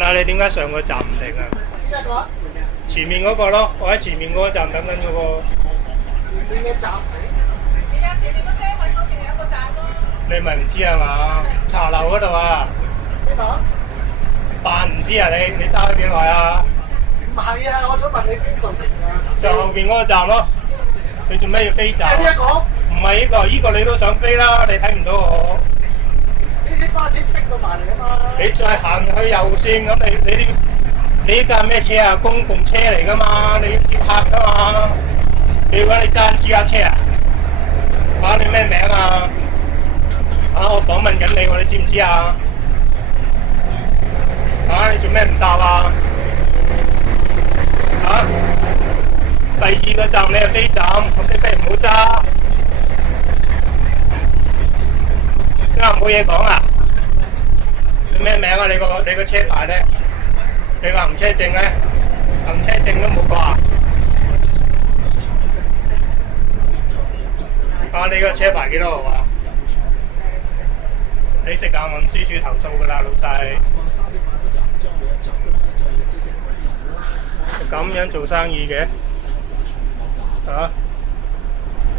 嗱，你點解上個站唔停啊？邊一個？前面嗰個咯，我喺前面嗰個站等緊嗰個。前面嘅站。係啊，前面個車位嗰邊有個站咯。你咪唔知係嘛？茶樓嗰度啊。邊度？扮唔知啊你揸咗幾耐啊？唔係啊，我想問你邊度停啊？就後邊嗰個站咯。你做咩要飛站？邊一個？唔係呢個你都想飛啦，你睇唔到我。呢啲巴士逼到埋嚟啊嘛！你再行去右線咁，你呢架咩車啊？公共車嚟噶嘛，你要接客噶嘛。你話你揸私家車啊？你咩名啊？我訪問緊你喎，你知唔知啊？你做咩唔答啊？第二個站你係飛站，咁你不如唔好揸。點解冇嘢講啊？你咩名啊？你個車牌咧？你個行車證咧？行車證都冇掛。你個車牌幾多號啊？你食硬運輸處投訴㗎啦，老細。咁樣做生意嘅？